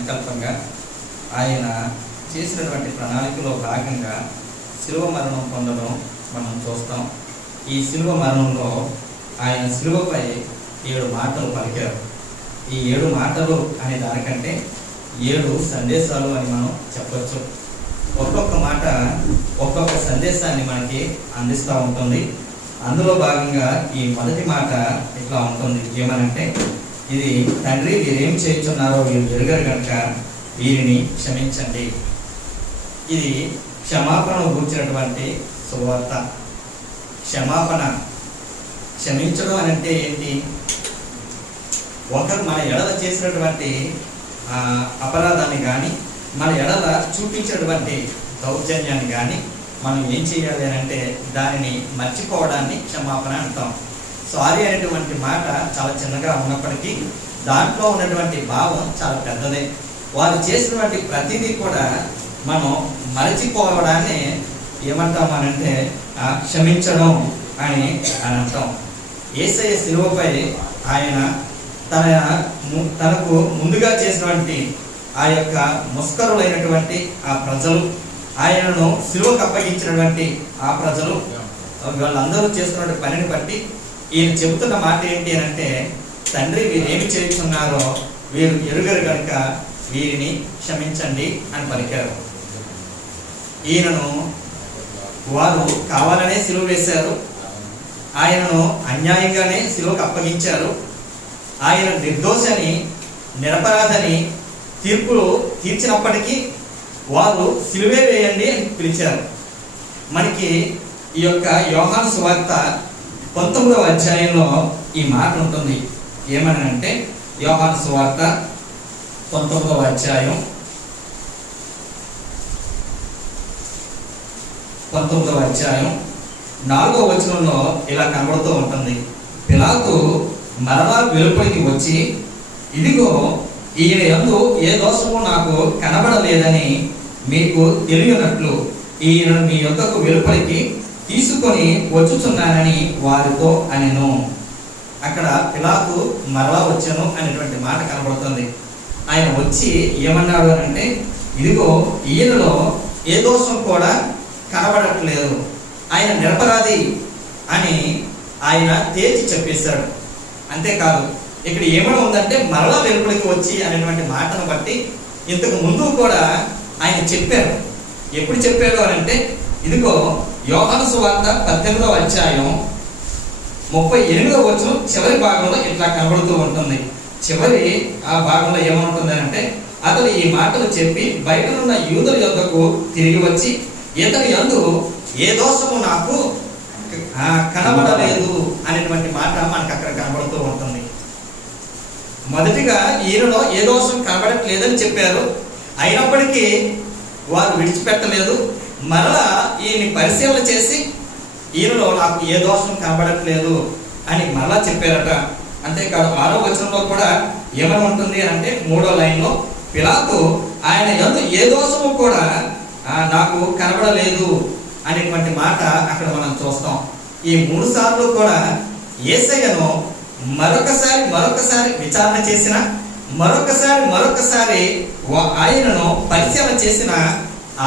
సంకల్పంగా ఆయన చేసినటువంటి ప్రణాళికలో భాగంగా శిలువ మరణం పొందడం మనం చూస్తాం. ఈ శిలువ మరణంలో ఆయన శిలువపై 7 మాటలు పలికారు. ఈ 7 మాటలు అనే దానికంటే 7 సందేశాలు అని మనం చెప్పవచ్చు. ఒక్కొక్క మాట ఒక్కొక్క సందేశాన్ని మనకి అందిస్తూ ఉంటుంది. అందులో భాగంగా ఈ మొదటి మాట ఇట్లా ఉంటుంది, ఏమనంటే, ఇది తండ్రి వీరేం చేయుచున్నారో వీరు ఎరుగరు కనుక వీరిని క్షమించండి. ఇది క్షమాపణ కూర్చున్నటువంటి సువార్త. క్షమాపణ, క్షమించడం అని అంటే ఏంటి? ఒకరు మన ఎడల చేసినటువంటి అపరాధాన్ని కానీ, మన ఎడల చూపించినటువంటి దౌర్జన్యాన్ని కానీ మనం ఏం చేయాలి అని అంటే దానిని మర్చిపోవడాన్ని క్షమాపణ అంటాం. సారీ అనేటువంటి మాట చాలా చిన్నగా ఉన్నప్పటికీ దాంట్లో ఉన్నటువంటి భావం చాలా పెద్దదే. వారు చేసినటువంటి ప్రతిదీ కూడా మనం మరచిపోవడాన్ని ఏమంటాం అనంటే క్షమించడం అని అంటాం. యేసయ్య శిలువపై ఆయన తనకు ముందుగా చేసినటువంటి ఆ యొక్క ముస్కరులైనటువంటి ఆ ప్రజలు, ఆయనను శిలువకు అప్పగించినటువంటి ఆ ప్రజలు, వాళ్ళందరూ చేస్తున్న పనిని బట్టి ఈయన చెబుతున్న మాట ఏంటి అని అంటే, తండ్రి వీరు ఏమి చేస్తున్నారో వీరు ఎరుగరు కనుక వీరిని క్షమించండి అని పలికారు. ఈయనను వారు కావాలనే సిలువ వేశారు. ఆయనను అన్యాయంగానే సిలువకు అప్పగించారు. ఆయన నిర్దోషని, నిరపరాధని తీర్పులు తీర్చినప్పటికీ వారు సిలువే వేయండి అని పిలిచారు. మనకి ఈ యొక్క యోహాను సువార్త 19వ అధ్యాయంలో ఈ మాట ఉంటుంది. ఏమని అంటే, యోహాను సువార్త 19వ అధ్యాయం 4వ వచనంలో ఇలా కనబడుతూ ఉంటుంది. పిలాతు మరలా వెలుపలికి వచ్చి, ఇదిగో ఈయన యందు ఏ దోషము నాకు కనబడలేదని మీకు తెలియనట్లు ఈయనను మీ యొద్దకు వెలుపలికి తీసుకొని వచ్చుచున్నానని వారితో అనెను. అక్కడ పిలాతు మరలా వచ్చాను అనేటువంటి మాట కనబడుతుంది. ఆయన వచ్చి ఏమన్నాడు అని అంటే, ఇదిగో ఈయనలో ఏ దోషం కూడా కనబడట్లేదు, ఆయన నిరపరాధి అని ఆయన తేల్చి చెప్పేశాడు. అంతేకాదు, ఇక్కడ ఏమైనా ఉందంటే మరలా వెలుపలికి వచ్చి అనేటువంటి మాటను బట్టి ఇంతకు ముందు కూడా ఆయన చెప్పారు. ఎప్పుడు చెప్పాడు అని అంటే, ఇదిగో యోహాను సువార్త 18వ అధ్యాయం 38వ వచనం చివరి భాగంలో ఇట్లా కనబడుతూ ఉంటుంది. చివరి ఆ భాగంలో ఏమవుతుంది అంటే, అతడు ఈ మాటలు చెప్పి బయటనున్న యూదుల యొద్దకు తిరిగి వచ్చి, ఇతని యందు ఏ దోషము నాకు కనబడలేదు అనేటువంటి మాట మనకు అక్కడ కనబడుతూ ఉంటుంది. మొదటిగా ఈయనలో ఏ దోషం కనబడట్లేదని చెప్పారు. అయినప్పటికీ వారు విడిచిపెట్టలేదు. మరలా ఈయన్ని పరిశీలన చేసి ఈయనలో నాకు ఏ దోషం కనబడట్లేదు అని మరలా చెప్పారట. అంతేకాదు 6వ వచనంలో కూడా ఏమని ఉంటుంది అంటే, 3వ లైన్లో, పిలాతు ఆయన యందు ఏ దోషము కూడా నాకు కనబడలేదు అనేటువంటి మాట అక్కడ మనం చూస్తాం. ఈ 3 సార్లు కూడా యేసయ్యను మరొకసారి విచారణ చేసిన, మరొకసారి ఆయనను పరిశీలన చేసిన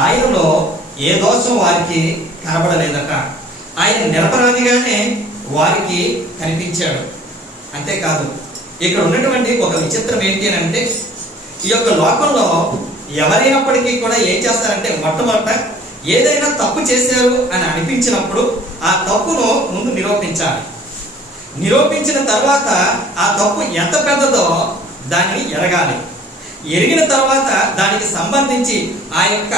ఆయనలో ఏ దోషం వారికి కనబడలేదట. ఆయన నిరపరాధిగానే వారికి కనిపించాడు. అంతేకాదు, ఇక్కడ ఉన్నటువంటి ఒక విచిత్రం ఏంటి అని అంటే, ఈ యొక్క లోకంలో ఎవరైనప్పటికీ కూడా ఏం చేస్తారంటే, మొట్టమొదట ఏదైనా తప్పు చేశారు అని అనిపించినప్పుడు ఆ తప్పును ముందు నిరూపించాలి. నిరూపించిన తర్వాత ఆ తప్పు ఎంత పెద్దదో దానిని ఎరగాలి. ఎరిగిన తర్వాత దానికి సంబంధించి ఆ యొక్క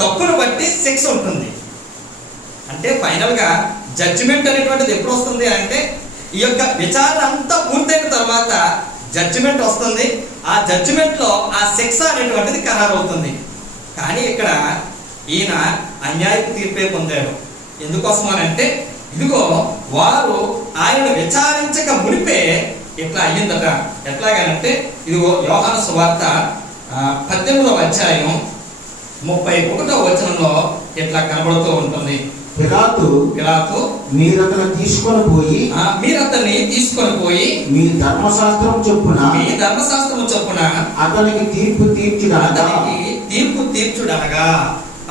తప్పును బట్టి శిక్ష ఉంటుంది. అంటే ఫైనల్గా జడ్జిమెంట్ అనేటువంటిది ఎప్పుడు వస్తుంది అంటే, ఈ యొక్క విచారణ అంతా పూర్తయిన తర్వాత జడ్జిమెంట్ వస్తుంది. ఆ జడ్జిమెంట్లో ఆ శిక్ష అనేటువంటిది ఖరారవుతుంది. కానీ ఇక్కడ ఈయన అన్యాయపు తీర్పే పొందాడు. ఎందుకోసం అని అంటే, ఇదిగో వారు ఆయనను విచారించక మునిపే ఇట్లా అయ్యిందట. ఎట్లాగనంటే, ఇదిగో యోహాను సువార్త 18వ అధ్యాయం 31వ వచనంలో ఇట్లా కనబడుతూ ఉంటుంది. పిలాతు మీరు అతన్ని తీసుకొని పోయి మీ ధర్మశాస్త్రం చొప్పున అతనికి తీర్పు తీర్చుడనగా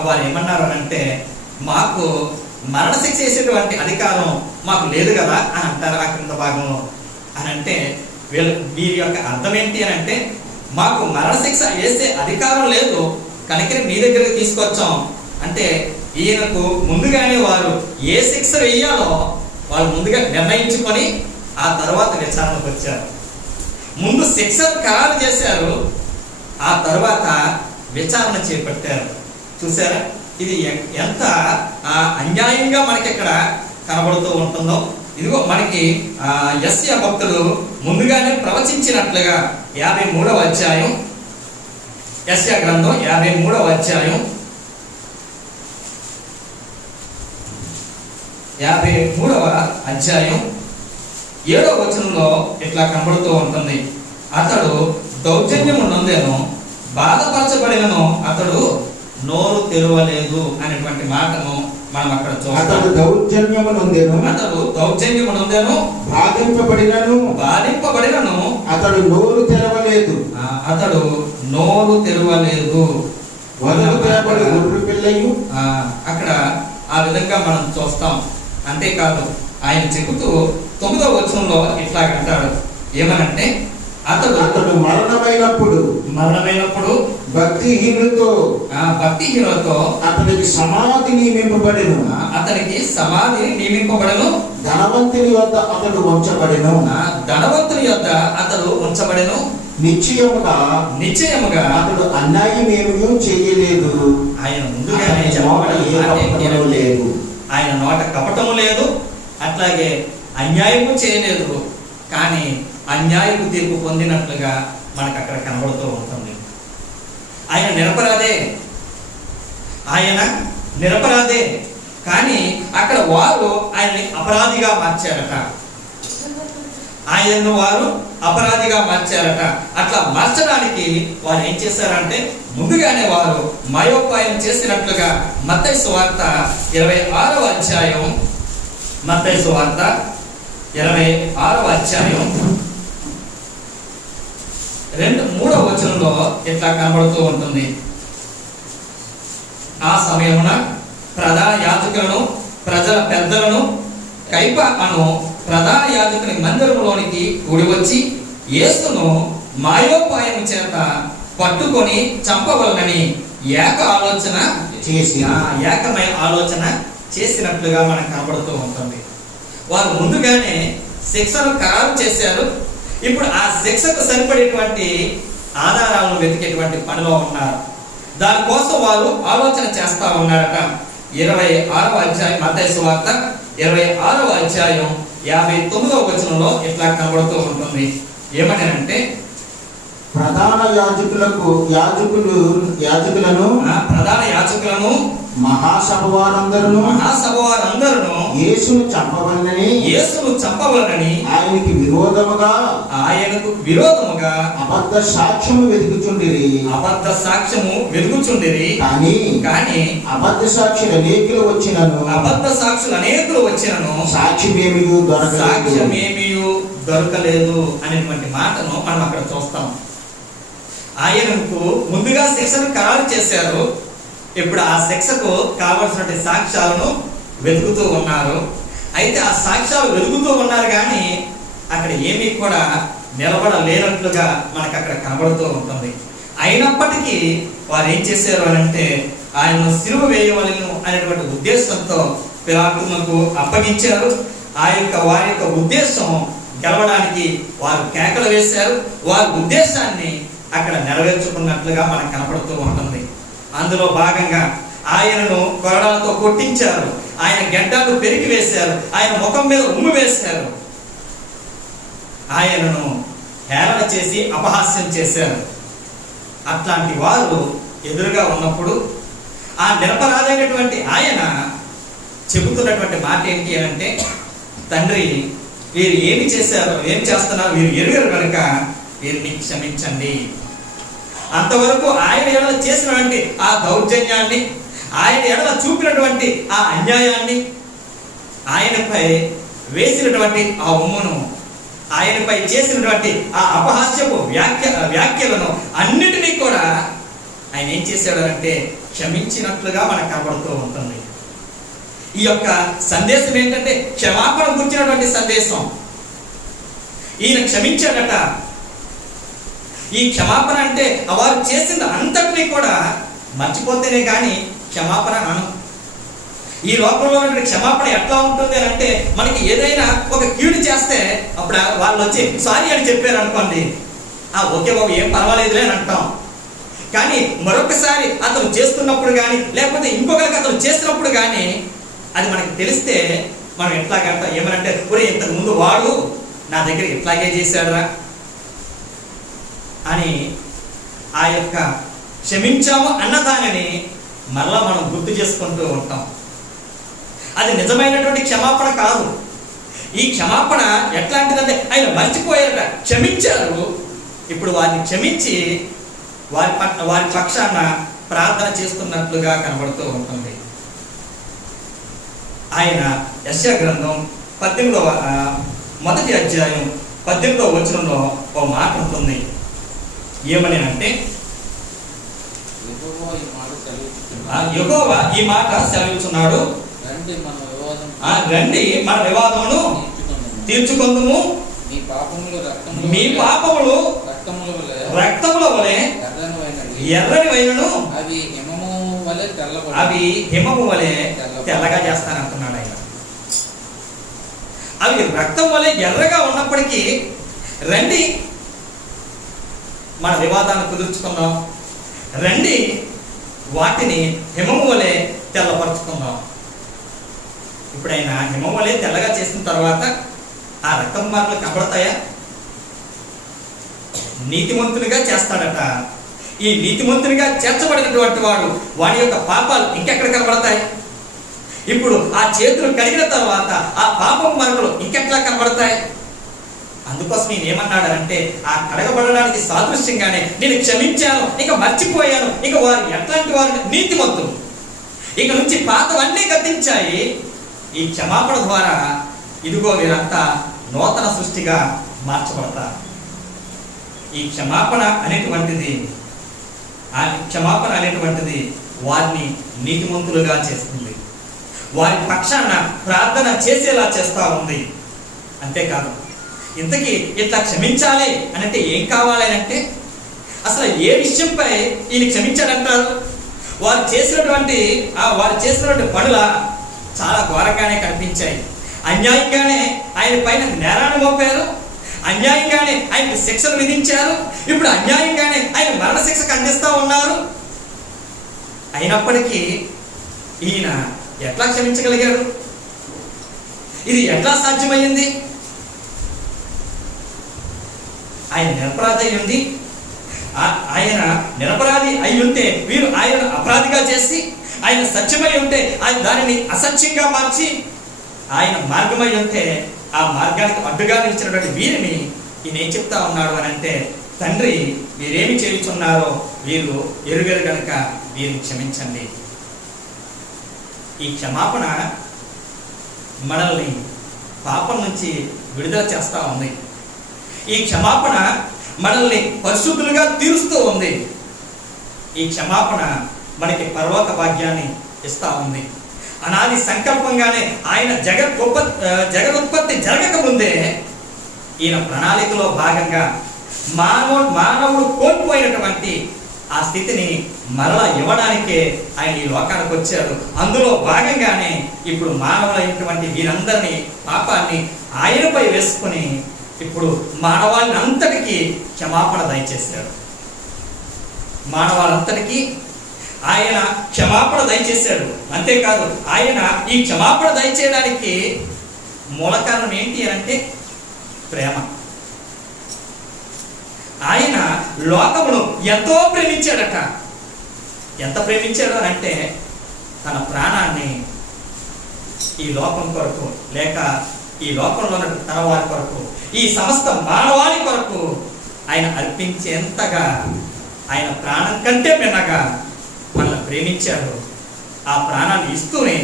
వారు ఏమన్నారు అంటే, మాకు మరణశిక్ష వేసేటువంటి అధికారం మాకు లేదు కదా అని అంటారు ఆ క్రింద భాగంలో. అని అంటే వీరి యొక్క అర్థం ఏంటి అని అంటే, మాకు మరణశిక్ష వేసే అధికారం లేదు కనుక మీ దగ్గరికి తీసుకొచ్చాం అంటే, ఈయనకు ముందుగానే వారు ఏ శిక్ష వేయాలో వాళ్ళు ముందుగా నిర్ణయించుకొని ఆ తర్వాత విచారణకు వచ్చారు. ముందు శిక్షను ఖరారు చేశారు, ఆ తర్వాత విచారణ చేపట్టారు. చూసారా, ఇది ఎంత అన్యాయంగా మనకి ఇక్కడ కనబడుతూ ఉంటుందో. ఇదిగో మనకి యెషయా భక్తుడు ముందుగానే ప్రవచించినట్లుగా 53వ అధ్యాయం, యెషయా గ్రంథం 53వ అధ్యాయం 7వ వచనంలో ఇట్లా కనబడుతూ ఉంటుంది. అతడు దౌర్జన్యము నొందెను, బాధపరచబడినను అతడు నోరు తెరవలేదు అనేటువంటి మాటను మనం అక్కడ చూస్తాం. అతడు దౌర్జన్యము నొందెను, బాధింపబడినను అతడు నోరు తెరవలేదు. అక్కడ ఆ విధంగా మనం చూస్తాం. అంతేకాదు ఆయన చెబుతూ 9వ వచనంలో ఇట్లా అంటాడు, ఏమనంటే, అతడు మరణమైనప్పుడు భక్తిహీనులతో అతనికి సమాధి నియమింపబడెను, ధనవంతుని యొద్ద అతడు ఉంచబడెను, నిశ్చయముగా అతడు అన్యాయం ఏమీ చేయలేదు. ఆయన ముందుగానే లేదు, ఆయన నోట కపటము లేదు, అట్లాగే అన్యాయము చేయలేదు. కానీ అన్యాయపు తీర్పు పొందినట్లుగా మనకు అక్కడ కనబడుతూ ఉంటుంది. ఆయన నిరపరాధే కానీ అక్కడ వారు ఆయన్ని అపరాధిగా మార్చారట. అట్లా మార్చడానికి వారు ఏం చేశారంటే, ముందుగానే వారు మయోపాయం చేసినట్లుగా మత్తయి సువార్త 26వ అధ్యాయం 3వ వచనంలో ఇట్లా కనబడుతూ ఉంటుంది. ఆ సమయమున ప్రధాన యాజకులను ప్రజల పెద్దలను కైప అను ప్రధాన యాజకుని మందిరంలోనికి కూడి వచ్చి యేసును మాయోపాయం చేత పట్టుకొని చంపవలనని ఏకమై ఆలోచన చేసినట్లుగా మనకు కనబడుతూ ఉంటుంది. వారు ముందుగానే శిక్షను ఖరారు చేశారు. ఇప్పుడు ఆ శిక్షకు సరిపడేటువంటి ఆధారాలను వెతికేటువంటి పనిలో ఉన్నారు. దానికోసం వారు ఆలోచన చేస్తా ఉన్నారట. 26వ అధ్యాయం మత్తయి సువార్త 26వ అధ్యాయం 59వ వచనంలో ఇట్లా కనబడుతూ ఉంటుంది. ఏమనంటే, ప్రధాన యాజకులను మహాసభ వారందరూ యేసును చంపవలనని ఆయనకు విరోధముగా అబద్ధ సాక్ష్యము వెదుకుచుండిరి. కానీ అబద్ధ సాక్షులు అనేకులు వచ్చినను సాక్ష్యమేమియు దొరకలేదు అనేటువంటి మాటను మనం అక్కడ చూస్తాం. ఆయనకు ముందుగా శిక్షను ఖరారు చేశారు. ఇప్పుడు ఆ శిక్షకు కావలసినటువంటి సాక్ష్యాలను వెతుకుతూ ఉన్నారు. అయితే ఆ సాక్ష్యాలు వెతుకుతూ ఉన్నారు కానీ అక్కడ ఏమీ కూడా నిలబడలేనట్లుగా మనకు అక్కడ కనబడుతూ ఉంటుంది. అయినప్పటికీ వారు ఏం చేశారు అని అంటే, ఆయనను సిలువ వేయవలెను అనేటువంటి ఉద్దేశంతో పిలాతునకు అప్పగించారు. వారి యొక్క ఉద్దేశం గెలవడానికి వారు కేకలు వేశారు. వారి ఉద్దేశాన్ని అక్కడ నెరవేర్చుకున్నట్లుగా మనకు కనపడుతూ ఉంటుంది. అందులో భాగంగా ఆయనను కొరడాలతో కొట్టించారు, ఆయన గెడ్డాలు పెరిగి వేశారు, ఆయన ముఖం మీద ఉమ్ము వేశారు, ఆయనను హేళన చేసి అపహాస్యం చేశారు. అట్లాంటి వారు ఎదురుగా ఉన్నప్పుడు ఆ నిరపరాధైనటువంటి ఆయన చెబుతున్నటువంటి మాట ఏంటి అని అంటే, తండ్రి వీరు ఏమి చేశారు, ఏం చేస్తున్నారు వీరు ఎరుగరు కనుక వీరిని క్షమించండి. అంతవరకు ఆయన ఏమైనా చేసినటువంటి ఆ దౌర్జన్యాన్ని, ఆయన ఎడల చూపినటువంటి ఆ అన్యాయాన్ని, ఆయనపై వేసినటువంటి ఆ ఉమ్మును, ఆయనపై చేసినటువంటి ఆ అపహాస్యపు వ్యాఖ్యలను అన్నిటినీ కూడా ఆయన ఏం చేశాడు అంటే క్షమించినట్లుగా మనకు కనబడుతూ ఉంటుంది. ఈ యొక్క సందేశం ఏంటంటే క్షమాపణ గురించినటువంటి సందేశం. ఈయన క్షమించాడట. ఈ క్షమాపణ అంటే వారు చేసిన అంతటినీ కూడా మర్చిపోతేనే కానీ క్షమాపణ అను. ఈ లోకంలో క్షమాపణ ఎట్లా ఉంటుంది అని అంటే, మనకి ఏదైనా ఒక కీడు చేస్తే అప్పుడు వాళ్ళు వచ్చి సారీ అని చెప్పారు అనుకోండి, ఓకే బాబు ఏం పర్వాలేదులే అని అంటాం. కానీ మరొకసారి అతను చేస్తున్నప్పుడు కానీ లేకపోతే ఇంకొకరికి అతను చేసినప్పుడు కానీ అది మనకి తెలిస్తే మనం ఎట్లాగంటాం, ఏమనంటే ఒరే ఇంతకు ముందు వాడు నా దగ్గర ఇట్లాగే చేశాడురా అని ఆ యొక్క క్షమించాము అన్నదానిని మరలా మనం గుర్తు చేసుకుంటూ ఉంటాం. అది నిజమైనటువంటి క్షమాపణ కాదు. ఈ క్షమాపణ ఎట్లాంటిదంటే ఆయన మర్చిపోయారట, క్షమించారు. ఇప్పుడు వారిని క్షమించి వారి పక్షాన ప్రార్థన చేస్తున్నట్లుగా కనబడుతూ ఉంటుంది. ఆయన యెషయా గ్రంథం 18వ మొదటి అధ్యాయం 18వ వచనంలో ఒక మాట ఉంటుంది. ఏమని అంటే, యెహోవా ఈ మాట సెలవిస్తున్నాడు, రండి మన వివాదమును తీర్చుకొందుము, మీ పాపములు రక్తముల వలె ఎర్రని వైనను అవి హిమము వలె తెల్లగా చేస్తానంటున్నాడు ఆయన. అవి రక్తం వలె ఎర్రగా ఉన్నప్పటికీ రండి మన వివాదాన్ని కుదుర్చుకుందాం, రండి వాటిని హిమము వలె తెల్లపరుచుకుందాం. ఇప్పుడైనా హిమం వలె తెల్లగా చేసిన తర్వాత ఆ రక్తం మార్పులు కనబడతాయా? నీతిమంతునిగా చేస్తాడట. ఈ నీతిమంతునిగా చేర్చబడినటువంటి వాడి యొక్క పాపాలు ఇంకెక్కడ కనబడతాయి? ఇప్పుడు ఆ చేతులు కడిగిన తర్వాత ఆ పాపం మార్పులు ఇంకెట్లా కనబడతాయి? అందుకోసం నేను ఏమన్నాడంటే, ఆ కడగబడడానికి సాదృశ్యంగానే నేను క్షమించాను, ఇక మర్చిపోయాను, ఇక వారు ఎట్లాంటి వారు నీతిమంతులు, ఇక నుంచి పాతవన్నీ గతించాయి. ఈ క్షమాపణ ద్వారా ఇదిగో వీరంతా నూతన సృష్టిగా మార్చబడతారు. ఈ క్షమాపణ అనేటువంటిది వారిని నీతిమంతులుగా చేస్తుంది, వారి పక్షాన ప్రార్థన చేసేలా చేస్తూ ఉంది. అంతేకాదు, ఇంతకీ ఇట్లా క్షమించాలి అంటే ఏం కావాలి అంటే, అసలు ఏ విషయంపై ఈయన క్షమించాడంటారు? వారు చేసినటువంటి పనుల చాలా ఘోరంగానే కనిపించాయి. అన్యాయంగానే ఆయన పైన నేరాన్ని మోపారు, అన్యాయంగానే ఆయనకు శిక్షలు విధించారు, ఇప్పుడు అన్యాయంగానే ఆయన మరణ శిక్షకు అందిస్తూ ఉన్నారు. అయినప్పటికీ ఈయన ఎట్లా క్షమించగలిగాడు? ఇది ఎట్లా సాధ్యమయ్యింది? ఆయన నిరపరాధి అయి ఉంది. ఆయన నిరపరాధి అయి ఉంటే వీరు ఆయన అపరాధిగా చేసి, ఆయన సత్యమై ఉంటే ఆయన దానిని అసత్యంగా మార్చి, ఆయన మార్గమై ఉంటే ఆ మార్గానికి అడ్డుగా నిలిచినటువంటి వీరిని ఈయన ఏం చెప్తా ఉన్నాడు అని అంటే, తండ్రి వీరేమి చేయుచున్నారో వీరు ఎరుగరు గనుక వీరిని క్షమించండి. ఈ క్షమాపణ మనల్ని పాపం నుంచి విడుదల చేస్తూ ఉంది. ఈ క్షమాపణ మనల్ని పరిశుద్ధులుగా తీరుస్తూ ఉంది. ఈ క్షమాపణ మనకి పరలోక భాగ్యాన్ని ఇస్తూ ఉంది. అనాది సంకల్పంగానే ఆయన జగదుత్పత్తి జరగక ముందే ఈయన ప్రణాళికలో భాగంగా మానవుడు కోల్పోయినటువంటి ఆ స్థితిని మరలా ఇవ్వడానికే ఆయన ఈ లోకానికి వచ్చారు. అందులో భాగంగానే ఇప్పుడు మానవులైనటువంటి వీరందరినీ పాపాన్ని ఆయనపై వేసుకొని ఇప్పుడు మానవాళిని అంతటికీ క్షమాపణ దయచేశాడు. మానవాళంతటికీ ఆయన క్షమాపణ దయచేశాడు. అంతేకాదు, ఆయన ఈ క్షమాపణ దయచేయడానికి మూల కారణం ఏంటి అంటే ప్రేమ. ఆయన లోకమును ఎంతో ప్రేమించాడట. ఎంత ప్రేమించాడు అని అంటే, తన ప్రాణాన్ని ఈ లోకం కొరకు, లేక ఈ లోకంలో ఉన్న తన వారి కొరకు, ఈ సమస్త మానవాళి కొరకు ఆయన అర్పించేంతగా, ఆయన ప్రాణం కంటే మిన్నగా మనల్ని ప్రేమించాడు. ఆ ప్రాణాన్ని ఇస్తూనే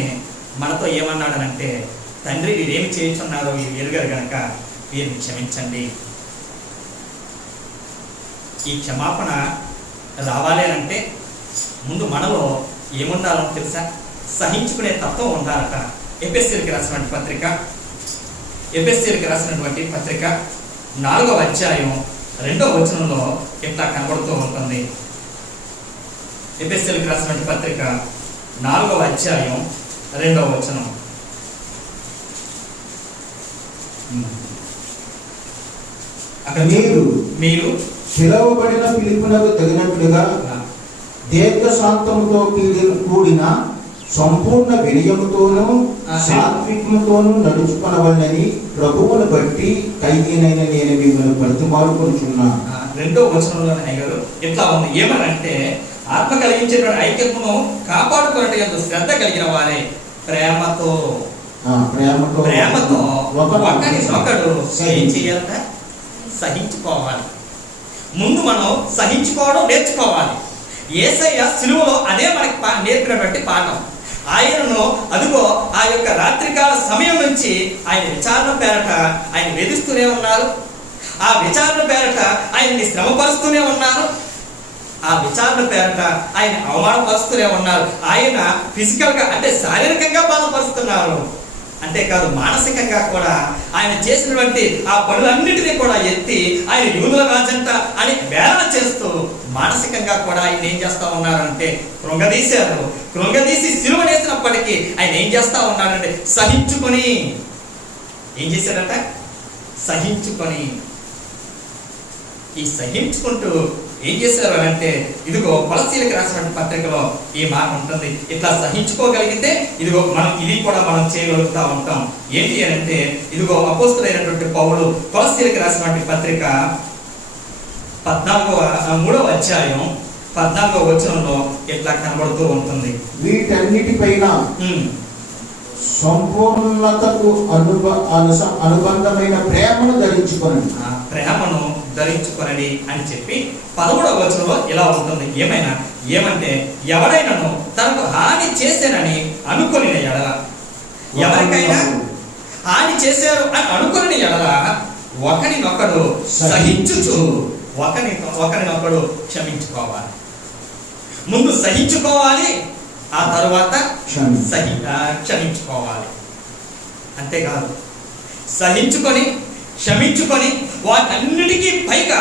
మనతో ఏమన్నాడనంటే, తండ్రి వీరేమి చేయుచున్నారో వీరు ఎరుగరు గనక వీరిని క్షమించండి. ఈ క్షమాపణ రావాలి అంటే ముందు మనలో ఏముండాలో తెలుసా? సహించుకునే తత్వం ఉండాలట. ఎఫెసీయులకు రాసినటువంటి పత్రిక 4వ అధ్యాయం 2వ వచనంలో ఇట్లా కనబడుతూ ఉంటుంది. ఎఫెసీయులకు రాసినటువంటి పత్రిక 4వ అధ్యాయం 2వ వచనం. అక్కడ మీరు పిలువబడిన పిలుపునకు తగినట్లుగా దీర్ఘశాంతముతో కూడిన సంపూర్ణ వినయముతోనూ సాత్వికముతోనూ నడుచుకొనవలెనని ప్రభువును బట్టి ఖైదీనైన నేను మిమ్మల్ని బ్రతిమాలుకొనుచున్నాను. 2వ వచనంలోనే అయ్యారు ఇట్లా ఉంది. ఏమనంటే, ఆత్మ కలిగించేటువంటి ఐక్యతను కాపాడుకున్నట్టు ఎంతో శ్రద్ధ కలిగిన వారే ప్రేమతో ఒకడు ఏం చేయాలట? సహించుకోవాలి. ముందు మనం సహించుకోవడం నేర్చుకోవాలి. యేసయ్య సిలువలో అదే మనకి నేర్పినటువంటి పాఠం. ఆయనను అదిగో ఆ యొక్క రాత్రికాల సమయం నుంచి ఆయన విచారణ పేరట ఆయన వేధిస్తూనే ఉన్నారు. ఆ విచారణ పేరట ఆయన్ని శ్రమపరుస్తూనే ఉన్నారు. ఆ విచారణ పేరట ఆయన అవమానపరుస్తూనే ఉన్నారు. ఆయన ఫిజికల్గా అంటే శారీరకంగా బాధపరుస్తున్నారు. అంతేకాదు మానసికంగా కూడా ఆయన చేసినటువంటి ఆ పనులన్నిటినీ కూడా ఎత్తి ఆయన యూదుల రాజంట అని వేదన చేస్తూ మానసికంగా కూడా ఆయన ఏం చేస్తా ఉన్నారంటే కృంగదీశారు. కృంగదీసి సిలువనేసినప్పటికీ ఆయన ఏం చేస్తా ఉన్నారంటే సహించుకొని ఏం చేశారట? సహించుకొని. ఈ సహించుకుంటూ ఏం చేశారు అంటే, ఇదిగో కొలస్సీలకు రాసిన పత్రికలో ఈ మాట ఉంటుంది. ఇట్లా సహించుకోగలిగితే ఇదిగో మనం ఇది కూడా మనం చేయగలుగుతా ఉంటాం. ఏంటి అంటే, ఇదిగో అపోస్తలుడైనటువంటి పౌలు కొలస్సీలకు రాసిన పత్రిక 3వ అధ్యాయం 14వ వచనంలో ఇట్లా కనబడుతూ ఉంటుంది. వీటన్నిటిపైన సంపూర్ణతకు అనుబంధమైన ప్రేమను ధరించుకొనడి అని చెప్పి 11వ వచనంలో ఇలా ఉంటుంది. ఏమంటే ఎవరైనాను తనకు హాని చేశానని అనుకుని ఎడల, ఎవరికైనా హాని చేశారు అని అనుకుని ఎడల ఒకరినొకడు సహించుచు ఒకరినొకడు క్షమించుకోవాలి. ముందు సహించుకోవాలి, ఆ తరువాత క్షమించుకోవాలి. అంతేకాదు సహించుకొని క్షమించుకొని వాటన్నిటికీ పైగా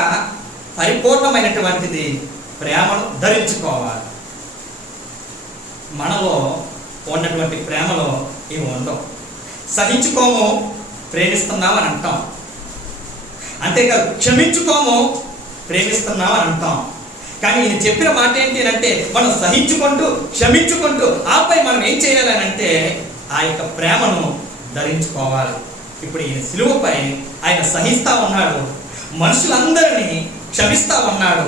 పరిపూర్ణమైనటువంటిది ప్రేమను ధరించుకోవాలి. మనలో ఉన్నటువంటి ప్రేమలో ఇవి ఉండవు. సహించుకోము, ప్రేమిస్తున్నామని అంటాం. అంతేకాదు క్షమించుకోము, ప్రేమిస్తున్నామని అంటాం. కానీ ఈయన చెప్పిన మాట ఏంటి అంటే, మనం సహించుకుంటూ క్షమించుకుంటూ ఆపై మనం ఏం చేయాలని అంటే ఆ యొక్క ప్రేమను ధరించుకోవాలి. ఇప్పుడు ఈయన సిలువపై ఆయన సహిస్తా ఉన్నాడు, మనుషులందరినీ క్షమిస్తా ఉన్నాడు.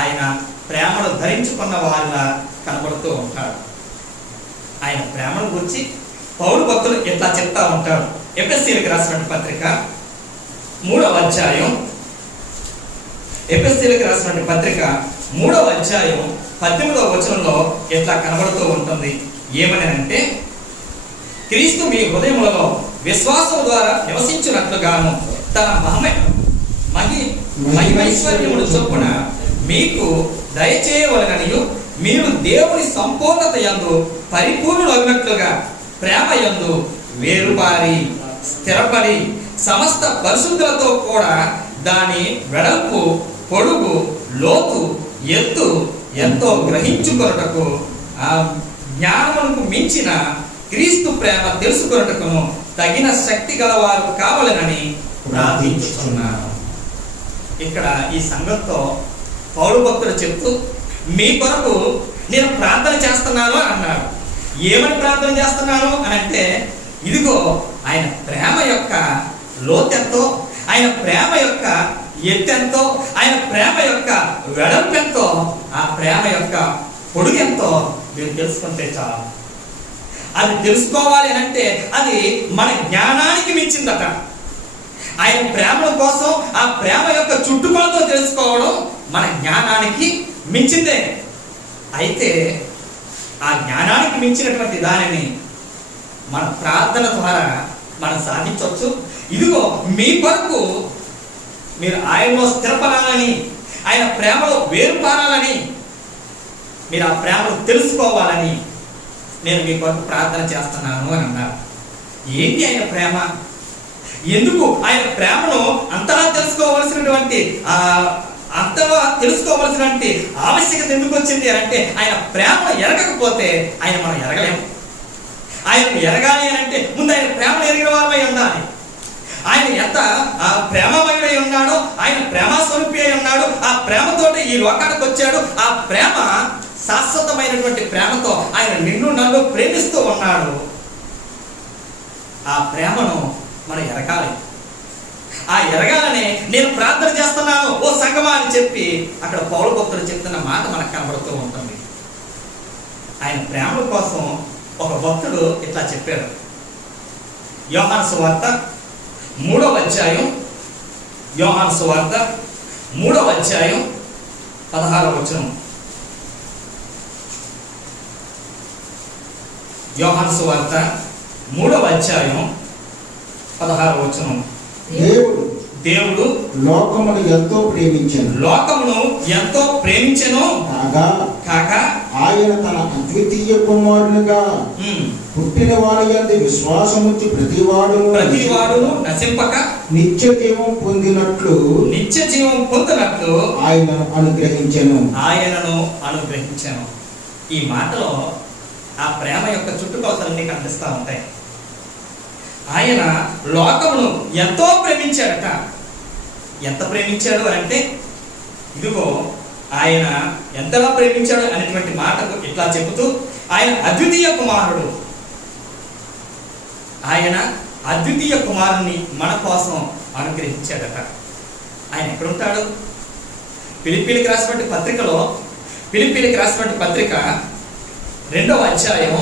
ఆయన ప్రేమను ధరించుకున్న వారిలా కనబడుతూ ఉంటాడు. ఆయన ప్రేమను గురించి పౌలు భక్తులు ఇట్లా చెప్తా ఉంటాడు. ఎఫెసీయులకు రాసిన పత్రిక 3వ అధ్యాయం 18వ వచనంలో ఇట్లా కనబడుతూ ఉంటుంది. ఏమని అంటే, క్రీస్తు మీ హృదయములలో విశ్వాసం ద్వారా నివసించినట్లుగాను తన మహిమైశ్వర్యమును చొప్పున మీకు దయచేయవలననియు మీరు దేవుని సంపూర్ణత యందు పరిపూర్ణులగినట్లుగా ప్రేమ యందు వేరుపారి స్థిరపడి సమస్త పరిశుద్ధులతో కూడా దాని వెడల్పు, పొడుగు, లోతు, ఎత్తు ఎంతో గ్రహించుకొనుటకు ఆ జ్ఞానమునకు మించిన క్రీస్తు ప్రేమ తెలుసుకొనుటకును తగిన శక్తి గలవారు కావాలనని ప్రార్థించుచున్నాను. ఇక్కడ ఈ సంగతితో పౌలు భక్తుడు చెప్తూ మీ కొరకు నేను ప్రార్థన చేస్తున్నాను అని అన్నాడు. ఏమని ప్రార్థన చేస్తున్నాను అని అంటే, ఇదిగో ఆయన ప్రేమ యొక్క లోతెంతో, ఆయన ప్రేమ యొక్క ఎత్తెంతో, ఆయన ప్రేమ యొక్క వెడల్పెంతో, ఆ ప్రేమ యొక్క పొడుగెంతో మీరు తెలుసుకుంటే చాలు. అది తెలుసుకోవాలి అంటే అది మన జ్ఞానానికి మించిందట. ఆయన ప్రేమ కోసం ఆ ప్రేమ యొక్క చుట్టుకొలతో తెలుసుకోవడం మన జ్ఞానానికి మించిందే. అయితే ఆ జ్ఞానానికి మించినటువంటి దానిని మన ప్రార్థన ద్వారా మనం సాధించవచ్చు. ఇదిగో మీ కొరకు మీరు ఆయనలో స్థిరపడాలని, ఆయన ప్రేమలో వేరుపారాలని, మీరు ఆ ప్రేమను తెలుసుకోవాలని నేను మీ కొరకు ప్రార్థన చేస్తున్నాను అని అన్నారు. ఏంటి ఆయన ప్రేమ? ఎందుకు ఆయన ప్రేమను అంతలా తెలుసుకోవలసినటువంటి ఆవశ్యకత ఎందుకు వచ్చింది అంటే, ఆయన ప్రేమను ఎరగకపోతే ఆయన మనం ఎరగలేము. ఆయన ఎరగాలి అని అంటే ముందు ఆయన ప్రేమను ఎరిగిన వారమై ఉండాలి. ఆయన ఎంత ప్రేమమయుడై ఉన్నాడో, ఆయన ప్రేమస్వరూపి అయి ఉన్నాడు. ఆ ప్రేమతోటి ఈ లోకానికి వచ్చాడు. ఆ ప్రేమ శాశ్వతమైనటువంటి ప్రేమతో ఆయన నిన్ను నన్ను ప్రేమిస్తూ ఉన్నాడు. ఆ ప్రేమను మనం ఎరగాలి. ఆ ఎరగాలని నేను ప్రార్థన చేస్తున్నాను ఓ సంగమా అని చెప్పి అక్కడ పౌలు భక్తుడు చెప్తున్న మాట మనకు కనబడుతూ ఉంటుంది. ఆయన ప్రేమ కోసం ఒక భక్తుడు ఇట్లా చెప్పాడు. యోహాను సువార్త 3వ అధ్యాయం, యోహాను సువార్త 3వ అధ్యాయం 16వ వచనం. యోహాను సువార్త 3వ అధ్యాయం 16వ వచనం. దేవుడు లోకమును ఎంతో ప్రేమించెను కాగా ఆయన తన అద్వితీయ కుమారునిగా పుట్టిన వారి యందు విశ్వాసముంచి ప్రతివాడును నశింపక నిత్య జీవం పొందినట్లు ఆయనను అనుగ్రహించెను. ఈ మాటలో ఆ ప్రేమ యొక్క చుట్టుకొలతలన్నీ కనిపిస్తూ ఉంటాయి. ఆయన లోకమును ఎంతో ప్రేమించాడట. ఎంత ప్రేమించాడు అంటే, ఇదిగో ఆయన ఎంతగా ప్రేమించాడు అనేటువంటి మాటకు ఇట్లా చెబుతూ, ఆయన అద్వితీయ కుమారుడు, ఆయన అద్వితీయ కుమారుని మన కోసం అనుగ్రహించాడట. ఆయన ఎక్కడుంటాడు? ఫిలిప్పీలకు రాసినటువంటి పత్రికలో, ఫిలిప్పీలకు రాసినటువంటి పత్రిక 2వ అధ్యాయం,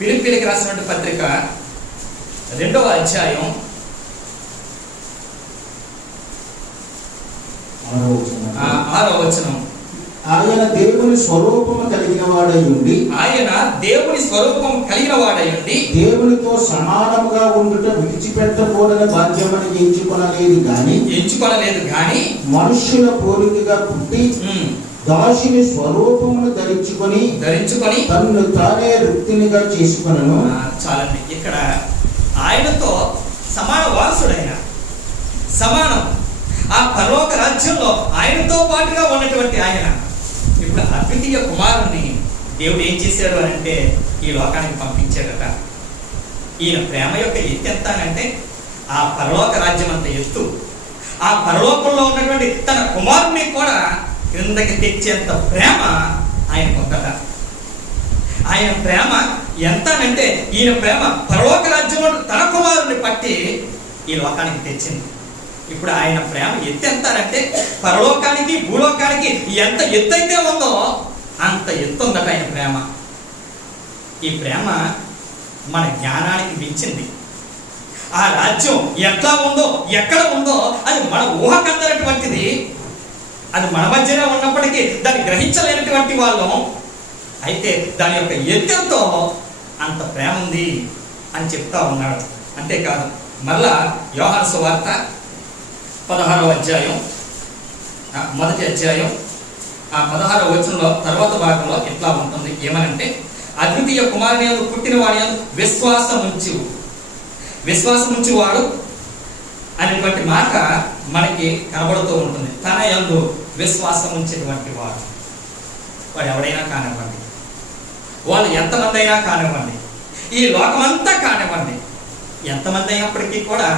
ఫిలిప్పీలకు రాసినటువంటి పత్రిక 2వ అధ్యాయం 6వ వచనం. ఆయన దేవుని స్వరూపము కలిగిన వాడై ఉండి దేవునితో సమానముగా ఉండుట విడిచిపెట్టకూడని బాధ్యమని ఎంచుకొనలేదు గాని మనుష్యుల పోలికగా పుట్టి దాసుని స్వరూపమును ధరించుకొని తన్ను తానే రుక్తినిగా చేసుకొనెను. చాలండి. ఇక్కడ ఆయనతో సమాన వారసుడైన, సమానం ఆ పరలోక రాజ్యంలో ఆయనతో పాటుగా ఉన్నటువంటి ఆయన ఇప్పుడు అద్వితీయ కుమారుణ్ణి దేవుడు ఏం చేశాడు అని అంటే ఈ లోకానికి పంపించాడట. ఈయన ప్రేమ యొక్క ఎత్తు ఎంత అంటే, ఆ పరలోక రాజ్యం అంత ఎత్తు. ఆ పరలోకంలో ఉన్నటువంటి తన కుమారుని కూడా క్రిందకి తెచ్చేంత ప్రేమ ఆయన పొందట. ఆయన ప్రేమ ఎంత అంటే, ఈయన ప్రేమ పరలోక రాజ్యంలో తన కుమారుని పట్టి ఈ లోకానికి తెచ్చింది. ఇప్పుడు ఆయన ప్రేమ ఎత్తు ఎంత అంటే, పరలోకానికి భూలోకానికి ఎంత ఎత్తు అయితే ఉందో అంత ఎత్తు ఉందట ఆయన ప్రేమ. ఈ ప్రేమ మన జ్ఞానానికి మించింది. ఆ రాజ్యం ఎట్లా ఉందో, ఎక్కడ ఉందో అది మన ఊహకందనటువంటిది. అది మన మధ్యనే ఉన్నప్పటికీ దాన్ని గ్రహించలేనటువంటి వాళ్ళం. అయితే దాని యొక్క ఎత్తెంతో అంత ప్రేమ ఉంది అని చెప్తా ఉన్నాడు. అంతేకాదు, మళ్ళా యోహాను సువార్త 16వ అధ్యాయం, మొదటి అధ్యాయం 16వ వచనంలో తర్వాత భాగంలో ఇట్లా ఉంటుంది. ఏమనంటే, అద్వితీయ కుమారుని యందు పుట్టిన వాడి యందు విశ్వాసముంచి వాడు అనేటువంటి మాట మనకి కనబడుతూ ఉంటుంది. తన యందు విశ్వాసం ఉంచేటువంటి వాడు ఎవడైనా కానివ్వండి, వాళ్ళు ఎంతమంది అయినా కానివ్వండి, ఈ లోకమంతా కానివ్వండి, ఎంతమంది అయినప్పటికీ కూడా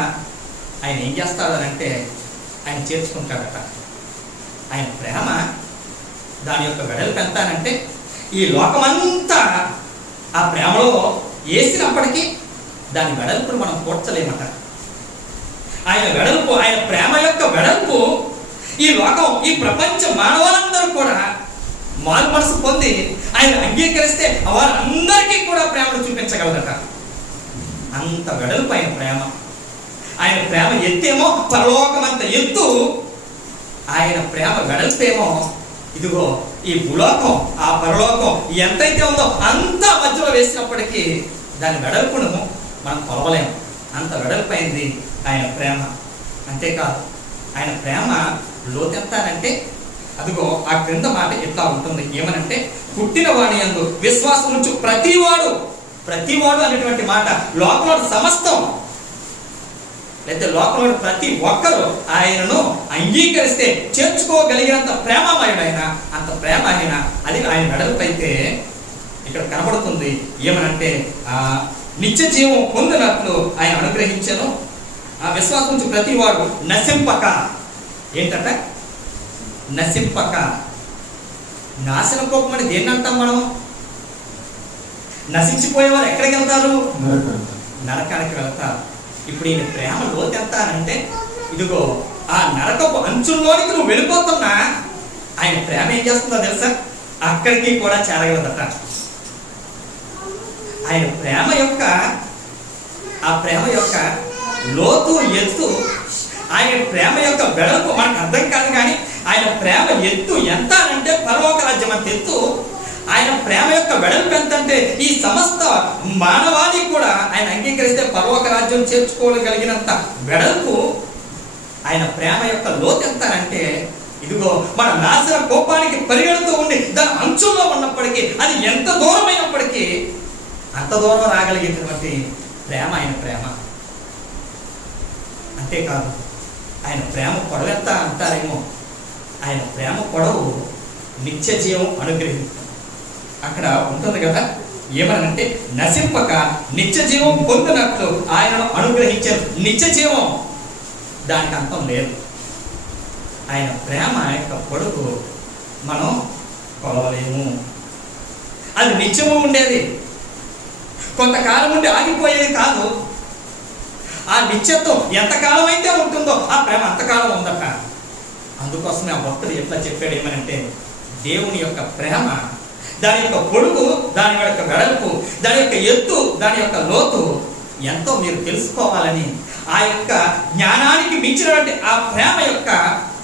ఆయన ఏం చేస్తాడనంటే ఆయన చేర్చుకుంటాడట. ఆయన ప్రేమ దాని యొక్క వెడల్పు ఎంత అంటే, ఈ లోకమంతా ఆ ప్రేమలో వేసినప్పటికీ దాని వెడల్పును మనం పోడ్చలేమట. ఆయన వెడల్పు, ఆయన ప్రేమ యొక్క వెడల్పు ఈ లోకం, ఈ ప్రపంచ మానవులందరూ కూడా మారు మనసు పొంది ఆయన అంగీకరిస్తే వారందరికీ కూడా ప్రేమను చూపించగలరట. అంత వెడల్పు ఆయన ప్రేమ. ఆయన ప్రేమ ఎత్తేమో పరలోకమంత ఎత్తు, ఆయన ప్రేమ వెడల్పేమో ఇదిగో ఈ భూలోకం ఆ పరలోకం ఎంతైతే ఉందో అంతా మధ్యలో వేసినప్పటికీ దాని వెడల్పును మనం కొలవలేము. అంత వెడల్పైంది ఆయన ప్రేమ. అంతేకాదు ఆయన ప్రేమ లోతెంతానంటే అదిగో ఆ క్రింద మాట ఎట్లా ఉంటుంది, ఏమనంటే పుట్టిన వాడి యందు విశ్వాసం ఉంచు ప్రతివాడు అనేటువంటి మాట లోకంలో సమస్తం, లేకపోతే లోకంలో ప్రతి ఒక్కరూ ఆయనను అంగీకరిస్తే చేర్చుకోగలిగినంత ప్రేమమయుడు ఆయన. అంత ప్రేమ ఆయన, అది ఆయన వెడల్పైతే ఇక్కడ కనబడుతుంది. ఏమనంటే నిత్య జీవం పొందినట్లు ఆయన అనుగ్రహించాను. ఆ విశ్వాసం నుంచి ప్రతివాడు నశింపక, ఏంటంటే నశింపక. నాశనం కోపమని దేన్ని అంటాం మనం? నశించిపోయేవారు ఎక్కడికి వెళ్తారు? నరకానికి వెళ్తారు. ఇప్పుడు ఈయన ప్రేమ లోతెంతానంటే ఇదిగో ఆ నరకపు అంచుల్లోనికి నువ్వు వెళ్ళిపోతున్నా ఆయన ప్రేమ ఏం చేస్తుందో తెలుసా? అక్కడికి కూడా చేరగలదట. ఆయన ప్రేమ యొక్క ఆ ప్రేమ యొక్క లోతు ఎత్తు, ఆయన ప్రేమ యొక్క వెడల్పు మనకు అర్థం కాదు. కానీ ఆయన ప్రేమ ఎత్తు ఎంత అంటే పరలోక రాజ్యం అంత ఎత్తు. ఆయన ప్రేమ యొక్క వెడల్పు ఎంతంటే ఈ సమస్త మానవాళి కూడా ఆయన అంగీకరిస్తే పరలోక రాజ్యం చేర్చుకోగలిగినంత వెడల్పు. ఆయన ప్రేమ యొక్క లోతు ఎంత అంటే ఇదిగో మన నాశన కోపానికి పరిగెడుతూ ఉండి దాని అంచుల్లో ఉన్నప్పటికీ, అది ఎంత దూరమైనప్పటికీ అంత దూరం రాగలిగేటువంటి ప్రేమ ఆయన ప్రేమ. అంతేకాదు ఆయన ప్రేమ పొడవు ఎంత అంటారేమో, ఆయన ప్రేమ పొడవు నిత్య జీవం అనుగ్రహించారు. అక్కడ ఉంటుంది కదా, ఏమనంటే నశింపక నిత్య జీవం పొందినట్లు ఆయనను అనుగ్రహించారు. నిత్య జీవం దానికి అంతం లేదు. ఆయన ప్రేమ యొక్క పొడుగు మనం కొలవలేము. అది నిత్యము ఉండేది, కొంతకాలం ఉండి ఆగిపోయేది కాదు. ఆ నిత్యత్వం ఎంతకాలం అయితే ఉంటుందో ఆ ప్రేమ అంతకాలం ఉందట. అందుకోసమే ఆ భక్తుడు ఎట్లా చెప్పాడు, ఏమనంటే దేవుని యొక్క ప్రేమ, దాని యొక్క పొడుగు, దాని యొక్క వెడల్పు, దాని యొక్క ఎత్తు, దాని యొక్క లోతు ఎంతో మీరు తెలుసుకోవాలని, ఆ యొక్క జ్ఞానానికి మించినటువంటి ఆ ప్రేమ యొక్క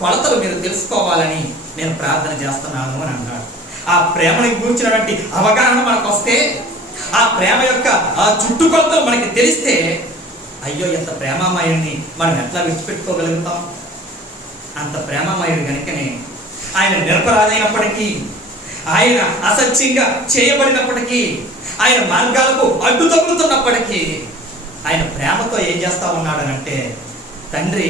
కొలతలు మీరు తెలుసుకోవాలని నేను ప్రార్థన చేస్తున్నాను అని అన్నాడు. ఆ ప్రేమని గురించినటువంటి అవగాహన మనకు వస్తే, ఆ ప్రేమ యొక్క ఆ చుట్టుకొలతలు మనకి తెలిస్తే, అయ్యో ఎంత ప్రేమమయుడిని మనం ఎట్లా విడిచిపెట్టుకోగలుగుతాం? అంత ప్రేమమయుడు కనుకనే ఆయన నిరపరాధైనప్పటికీ, ఆయన అసత్యంగా చేయబడినప్పటికీ, ఆయన మార్గాలకు అడ్డు తగులుతున్నప్పటికీ ఆయన ప్రేమతో ఏం చేస్తా ఉన్నాడనంటే, తండ్రి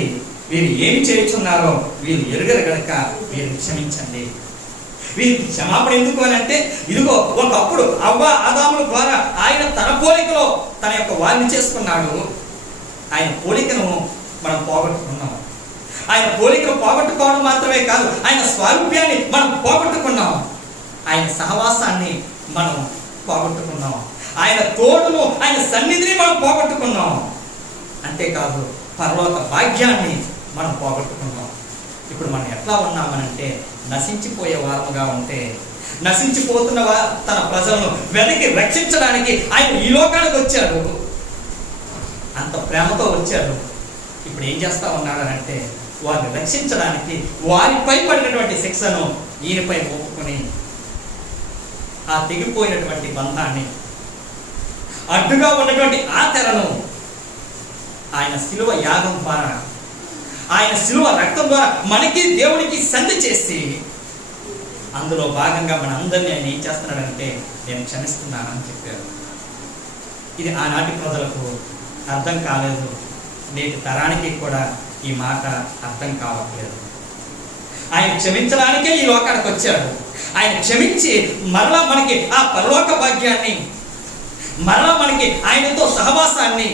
వీరు ఏమి చేయుచున్నారో వీరు ఎరుగరు గనక వీరిని క్షమించండి. వీరికి క్షమాపణ ఎందుకు అని అంటే, ఇదిగో ఒకప్పుడు అవ్వ ఆదాముల ద్వారా ఆయన తన పోలికలో తన యొక్క వారిని చేసుకున్నాడు. ఆయన పోలికను మనం పోగొట్టుకున్నాం. ఆయన పోలికను పోగొట్టుకోవడం మాత్రమే కాదు, ఆయన స్వారూప్యాన్ని మనం పోగొట్టుకున్నాం. ఆయన సహవాసాన్ని మనం పోగొట్టుకున్నాం. ఆయన తోడును, ఆయన సన్నిధిని మనం పోగొట్టుకున్నాం. అంతేకాదు పరలోక భాగ్యాన్ని మనం పోగొట్టుకున్నాం. ఇప్పుడు మనం ఎట్లా ఉన్నామనంటే, నశించిపోయే వారముగా ఉంటే, నశించిపోతున్న తన ప్రజలను వెనక్కి రక్షించడానికి ఆయన ఈ లోకానికి వచ్చాడు. అంత ప్రేమతో వచ్చాడు. ఇప్పుడు ఏం చేస్తా ఉన్నాడనంటే, వారిని రక్షించడానికి వారిపై పడినటువంటి శిక్షను ఈయనపై ఒప్పుకొని ఆ తెగిపోయినటువంటి బంధాన్ని, అడ్డుగా ఉన్నటువంటి ఆ తెరను ఆయన శిలువ యాగం ద్వారా, ఆయన శిలువ రక్తం ద్వారా మనకి దేవునికి సంధి చేసి, అందులో భాగంగా మన అందరినీ ఆయన ఏం చేస్తున్నాడంటే, నేను క్షమిస్తున్నానని చెప్పారు. ఇది ఆనాటి ప్రజలకు అర్థం కాలేదు. నేటి తరానికి కూడా ఈ మాట అర్థం కావట్లేదు. ఆయన క్షమించడానికే ఈ లోకానికి వచ్చాడు. ఆయన క్షమించి మరలా మనకి ఆ పరలోక భాగ్యాన్ని, మరలా మనకి ఆయనతో సహవాసాన్ని,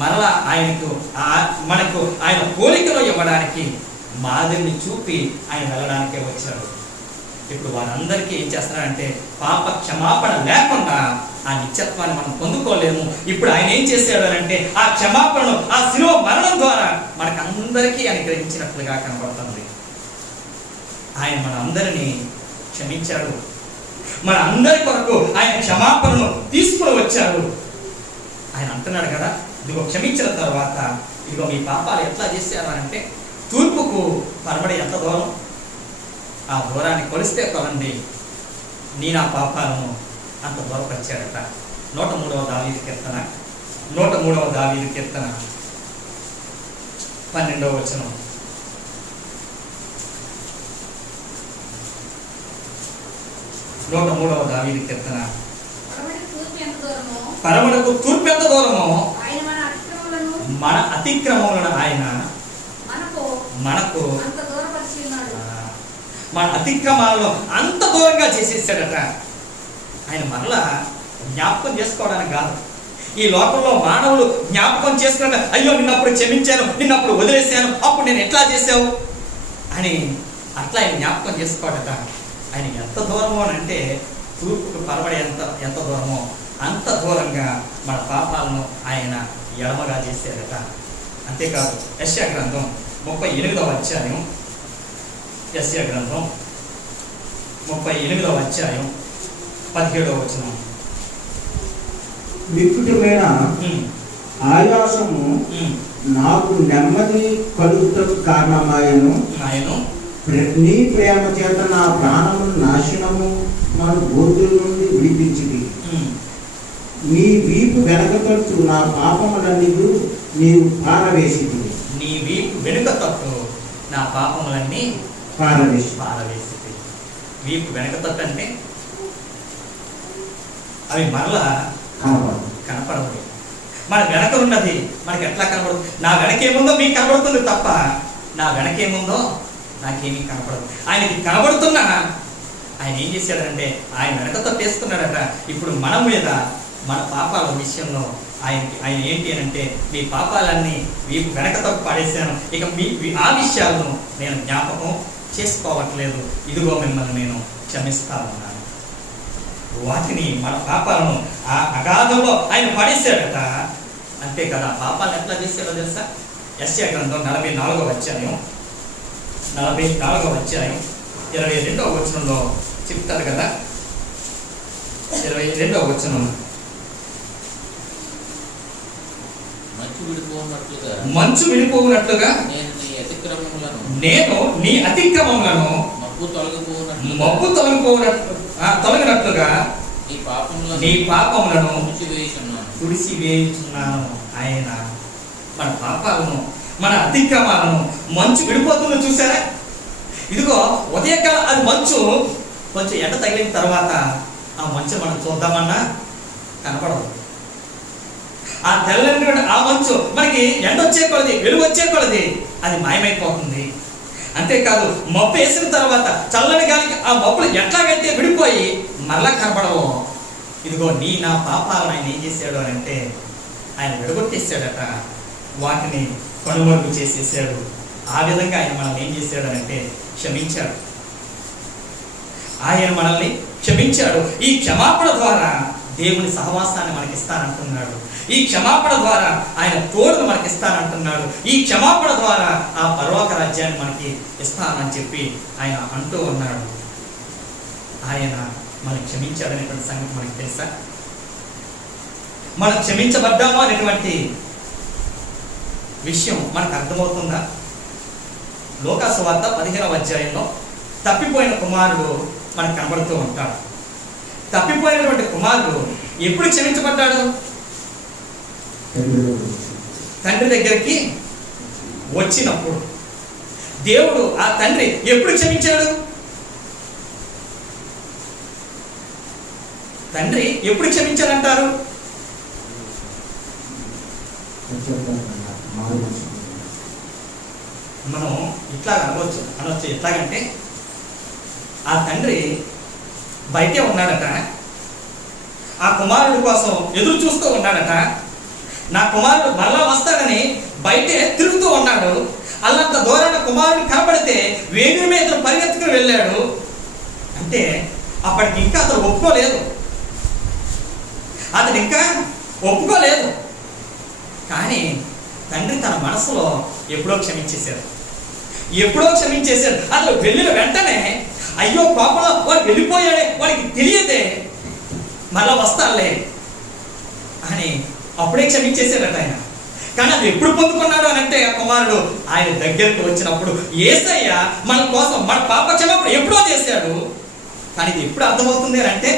మరలా ఆయనకు మనకు ఆయన పోలికలో ఇవ్వడానికి, మాదిరిని చూపి ఆయన వెళ్ళడానికే వచ్చాడు. ఇప్పుడు వారందరికీ ఏం చేస్తున్నారంటే, పాప క్షమాపణ లేకుండా ఆ నిత్యత్వాన్ని మనం పొందుకోలేము. ఇప్పుడు ఆయన ఏం చేశాడు అంటే, ఆ క్షమాపణను ఆ శిలువ మరణం ద్వారా మనకు అందరికీ అనుగ్రహించినట్లుగా కనబడుతుంది. ఆయన మన అందరినీ క్షమించాడు. మన అందరి కొరకు ఆయన క్షమాపణను తీసుకుని వచ్చాడు. ఆయన అంటున్నాడు కదా, ఇదిగో క్షమించిన తర్వాత, ఇదిగో మీ పాపాలు ఎట్లా చేశారు అంటే, తూర్పుకు పరమడి ఎంత దూరం, ఆ దూరాన్ని కొలిస్తే కొలండి నీ నా పాపాలను అంత దూరపరిచాడట. 103వ దావీదు కీర్తన 103వ దావీదు కీర్తన 12వ వచనం. 103వ దావీదు కీర్తన. పరమడకు తూర్పు ఎంత దూరమో మన అతిక్రమములను ఆయన మనకు మన అతిక్రమాలను అంత దూరంగా చేసేసాడట. ఆయన మరలా జ్ఞాపకం చేసుకోవడానికి కాదు. ఈ లోకంలో మానవులు జ్ఞాపకం చేసుకుంటే అయ్యో నిన్నప్పుడు క్షమించాను, నిన్నప్పుడు వదిలేసాను, అప్పుడు నేను ఎట్లా చేసావు అని అట్లా ఆయన జ్ఞాపకం చేసుకోడట. ఆయన ఎంత దూరమో అంటే తూర్పుకు పరమడి ఎంత దూరమో అంత దూరంగా మన పాపాలను ఆయన ఎడమగా చేశాడట. అంతేకాదు యెషయా గ్రంథం 38వ అధ్యాయం, యెషయా గ్రంథం 38వ అధ్యాయం 17వ వచనం. వికృతమైన ఆయాసము నాకు నెమ్మది కలుగుటకు కారణమాయను. నీ ప్రేమ చేత నా ప్రాణమును నాశనము మన గోతుల నుండి విడిపించింది. నీ వీపు వెనక తట్టు నా పాపములన్నీ నీవు పారవేసింది. నీ వీపు వెనుక తట్టు నా పాపములన్నీ పారవేసింది. వీపు వెనక తట్టు అంటే అవి మరలా కనపడదు. మన వెనక ఉన్నది మనకి ఎట్లా కనపడదు? నా వెనకేముందో మీకు కనబడుతుంది తప్ప నా వెనకేముందో నాకేమీ కనపడదు. ఆయనకి కనబడుతున్నా ఆయన ఏం చేశాడంటే ఆయన వెనక తప్పేసుకున్నాడట. ఇప్పుడు మన మీద మన పాపాల విషయంలో ఆయన ఏంటి అని అంటే మీ పాపాలన్నీ వీపు వెనక తప్పు పాడేశాను, ఇక ఆ విషయాలను నేను జ్ఞాపకం చేసుకోవట్లేదు, ఇదిగో మిమ్మల్ని నేను క్షమిస్తా ఉన్నాను. వాటిని మన పాపాలను ఆ అగాధంలో ఆయన పడేశాడట. అంతే కదా, పాపాలను ఎట్లా చేశాడో తెలుసా? యెషయా గ్రంథం 44వ అధ్యాయం 22వ వచనంలో చెప్తారు కదా. 22వ వచనం. మంచు విడిపోవునట్లుగా నేను నీ అతిక్రమములను మబ్బు తొలగినట్లుగా నీ పాపములను తుడిసివేయుచున్నాను. ఆయన మన పాపాలను మన అతిక్రమాలను మంచు విడిపోతుందో చూసారా? ఇదిగో ఉదయకాలం అది మంచు కొంచెం ఎండ తగిలిన తర్వాత ఆ మంచు మనం చూద్దామన్నా కనపడదు. ఆ తెల్లని ఆ మంచు మనకి ఎండ వచ్చే కొలది, వెలుగు వచ్చే కొలది అది మాయమైపోతుంది. అంతేకాదు మబ్బు వేసిన తర్వాత చల్లని గాలికి ఆ మబ్బులు ఎట్లాగైతే విడిపోయి మరలా కనపడవు. ఇదిగో నీ నా పాపాలను ఆయన ఏం చేశాడు అని అంటే ఆయన విడగొట్టేశాడట. వాటిని కనుమరుగు చేసేసాడు. ఆ విధంగా ఆయన మనల్ని ఏం చేశాడు అని అంటే క్షమించాడు. ఆయన మనల్ని క్షమించాడు. ఈ క్షమాపణ ద్వారా దేవుని సహవాసాన్ని మనకిస్తానంటున్నాడు. ఈ క్షమాపణ ద్వారా ఆయన తోడును మనకి ఇస్తానంటున్నాడు. ఈ క్షమాపణ ద్వారా ఆ పరలోక రాజ్యాన్ని మనకి ఇస్తానని చెప్పి ఆయన అంటూ ఉన్నాడు. ఆయన మనం క్షమించాడనేటువంటి సంగతి మనకి తెలుసా? మనం క్షమించబడ్డామో అనేటువంటి విషయం మనకు అర్థమవుతుందా? లూకా సువార్త 15వ అధ్యాయంలో తప్పిపోయిన కుమారుడు మనకు కనబడుతూ ఉంటాడు. తప్పిపోయినటువంటి కుమారుడు ఎప్పుడు క్షమించబడ్డాడు? తండ్రి దగ్గరికి వచ్చినప్పుడు. దేవుడు ఆ తండ్రి ఎప్పుడు క్షమించాడు? తండ్రి ఎప్పుడు క్షమించాడంటారు? మనం ఇట్లా అనవచ్చు ఎట్లాగంటే ఆ తండ్రి బయటే ఉన్నాడట, ఆ కుమారుడి కోసం ఎదురు చూస్తూ ఉన్నాడట. నా కుమారుడు మళ్ళా వస్తాడని బయటే తిరుగుతూ ఉన్నాడు. అల్లంత దూరాన కుమారుడు కనబడితే వేగుల మీద పరిగెత్తుకుని వెళ్ళాడు. అంటే అప్పటికి ఇంకా అతను ఒప్పుకోలేదు. కానీ తండ్రి తన మనసులో ఎప్పుడో క్షమించేశాడు. అతను వెళ్ళిన వెంటనే అయ్యో పాపలో వాడు వెళ్ళిపోయాడే, వాడికి తెలియదే, మళ్ళా వస్తాడులే అని అప్పుడే క్షమించేశాడట ఆయన. కానీ అది ఎప్పుడు పొందుకున్నాడు అని అంటే ఆ కుమారుడు ఆయన దగ్గరికి వచ్చినప్పుడు. యేసయ్య మన కోసం మన పాప క్షమాపణ ఎప్పుడో చేశాడు, కానీ ఇది ఎప్పుడు అర్థమవుతుంది అని అంటే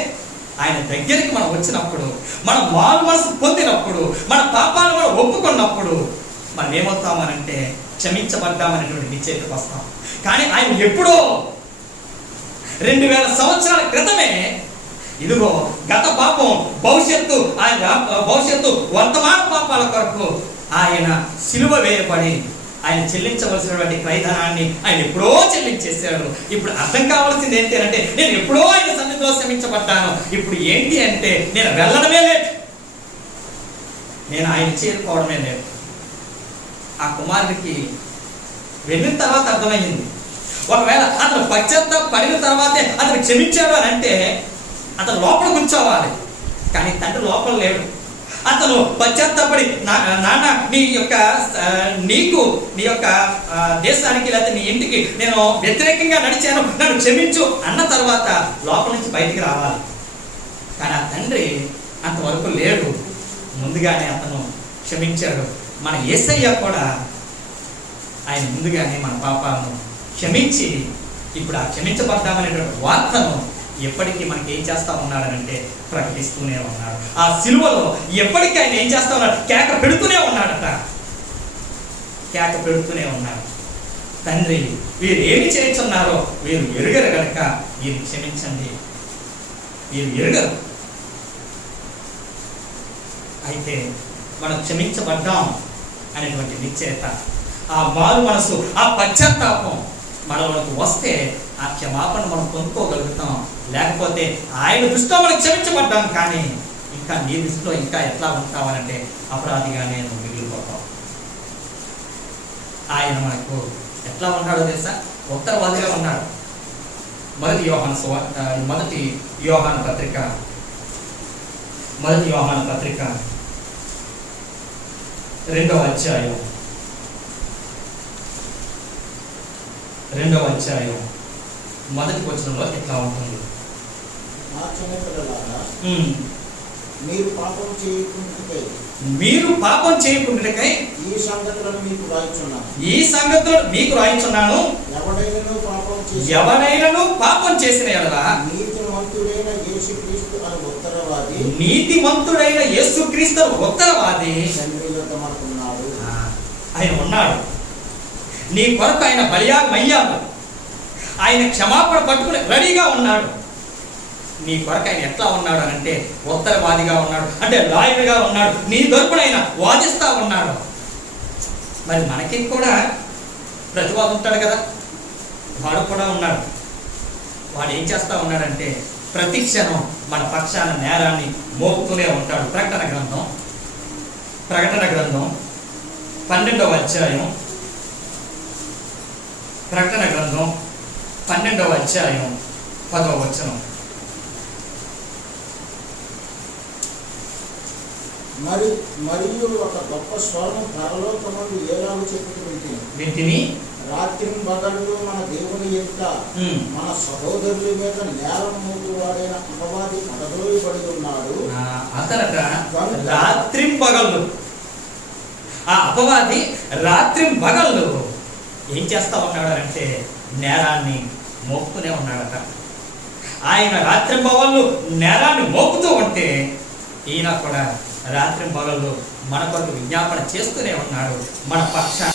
ఆయన దగ్గరికి మనం వచ్చినప్పుడు, మనం మారు మనసు పొందినప్పుడు, మన పాపాలను మనం ఒప్పుకున్నప్పుడు మనం ఏమవుతామనంటే క్షమించబడ్డామనేటువంటి నిశ్చయితకు వస్తాం. కానీ ఆయన ఎప్పుడో 2000 సంవత్సరాల క్రితమే ఇదిగో గత పాపం భవిష్యత్తు, ఆయన భవిష్యత్తు వర్తమాన పాపాల కొరకు ఆయన సిలువ వేయబడి ఆయన చెల్లించవలసినటువంటి క్రయధనాన్ని ఆయన ఎప్పుడో చెల్లించేశాడు. ఇప్పుడు అర్థం కావాల్సింది ఏంటి అంటే నేను ఎప్పుడో ఆయన సన్నిధిలో క్షమించబడ్డాను. ఇప్పుడు ఏంటి అంటే నేను వెళ్ళడమే లేదు, నేను ఆయన చేరుకోవడమే లేదు. ఆ కుమారుడికి వెళ్ళిన తర్వాత అర్థమైంది. ఒకవేళ అతను పశ్చాత్తాపడిన తర్వాతే అతను క్షమించాడు అని అంటే అతను లోపల కూర్చోవాలి, కానీ తండ్రి లోపల లేడు. అతను పశ్చాత్తాపడి నాన్న నీకు నీ యొక్క దేశానికి లేకపోతే నీ ఇంటికి నేను వ్యతిరేకంగా నడిచాను, నన్ను క్షమించు అన్న తర్వాత లోపల నుంచి బయటికి రావాలి. కానీ ఆ తండ్రి అంతవరకు లేడు, ముందుగానే అతను క్షమించాడు. మన యేసయ్య కూడా ఆయన ముందుగానే మన పాపాలను క్షమించి ఇప్పుడు ఆ క్షమించబడ్డామనేటువంటి వార్తను ఎప్పటికీ మనకి ఏం చేస్తా ఉన్నాడనంటే ప్రకటిస్తూనే ఉన్నాడు. ఆ సిలువలో ఎప్పటికీ ఆయన ఏం చేస్తా ఉన్నాడు, కేక పెడుతూనే ఉన్నాడట, కేక పెడుతూనే ఉన్నాడు. తండ్రి వీరు ఏమి చేస్తున్నారో వీరు ఎరుగరు గనక వీరు క్షమించండి, వీరు ఎరుగరు. అయితే మనం క్షమించబడ్డాం అనేటువంటి నిశ్చయత, ఆ మారు మనసు, ఆ పశ్చాత్తాపం మనలోకి వస్తే ఆ క్షమాపణ మనం పొందుకోగలుగుతాం. లేకపోతే ఆయన దృష్టిలో మనం క్షమించబడ్డాం, కానీ ఇంకా నీ దృష్టిలో ఇంకా ఎట్లా ఉంటావనంటే అపరాధిగానే నువ్వు మిగిలిపోతావు. ఆయన మనకు ఎట్లా ఉన్నాడో తెలుసా, ఉత్తరవాదిగా ఉన్నాడు. మొదటి యోహాను పత్రిక 2వ అధ్యాయం మొదటి వచనంలో ఎట్లా ఉంటుంది, మీరు పాపం చేయకుండాకై ఈ సంగతులను మీకు రాయించున్నాను. ఎవరైనాను పాపం చేసిన యెడల నీతిమంతుడైన యేసుక్రీస్తు ఉత్తరవాది ఆయన ఉన్నాడు. నీ కొరకు ఆయన బలియాగమయ్యాడు, ఆయన క్షమాపణ పట్టుకుని రెడీగా ఉన్నాడు. నీ కొరకు ఆయన ఎట్లా ఉన్నాడు అంటే ఉత్తరవాదిగా ఉన్నాడు, అంటే లాయర్గా ఉన్నాడు, నీ తరపున ఆయన వాదిస్తా ఉన్నాడు. మరి మనకి కూడా ప్రతివాదు ఉంటాడు కదా, వాడు కూడా ఉన్నాడు. వాడు ఏం చేస్తా ఉన్నాడంటే ప్రతి క్షణం మన పక్షాన నేరాన్ని మోపుతూనే ఉంటాడు. ప్రకటన గ్రంథం 12వ అధ్యాయం, ప్రకటన గ్రంథం 12వ అధ్యాయం 10వ వచనం. మరియు ఒక గొప్ప స్వరము పరలోకమందు ఏలాగు చెప్పుతూ వింటిని, రాత్రింబగళ్ళు మన దేవుని యొక్క మన సహోదరుల మీద నేరం మోపువాడైన అపవాది పడదోయబడి ఉన్నాడు. అతనట రాత్రింబగళ్ళు, ఆ అపవాది రాత్రింబగళ్ళు ఏం చేస్తా ఉన్నాడు అంటే నేరాన్ని మోపుతూనే ఉన్నాడట. ఆయన రాత్రింబగళ్ళు నేరాన్ని మోపుతూ ఉంటే ఈయన కూడా రాత్రింబగళ్ళు మన కొరకు విజ్ఞాపన చేస్తూనే ఉన్నాడు, మన పక్షాన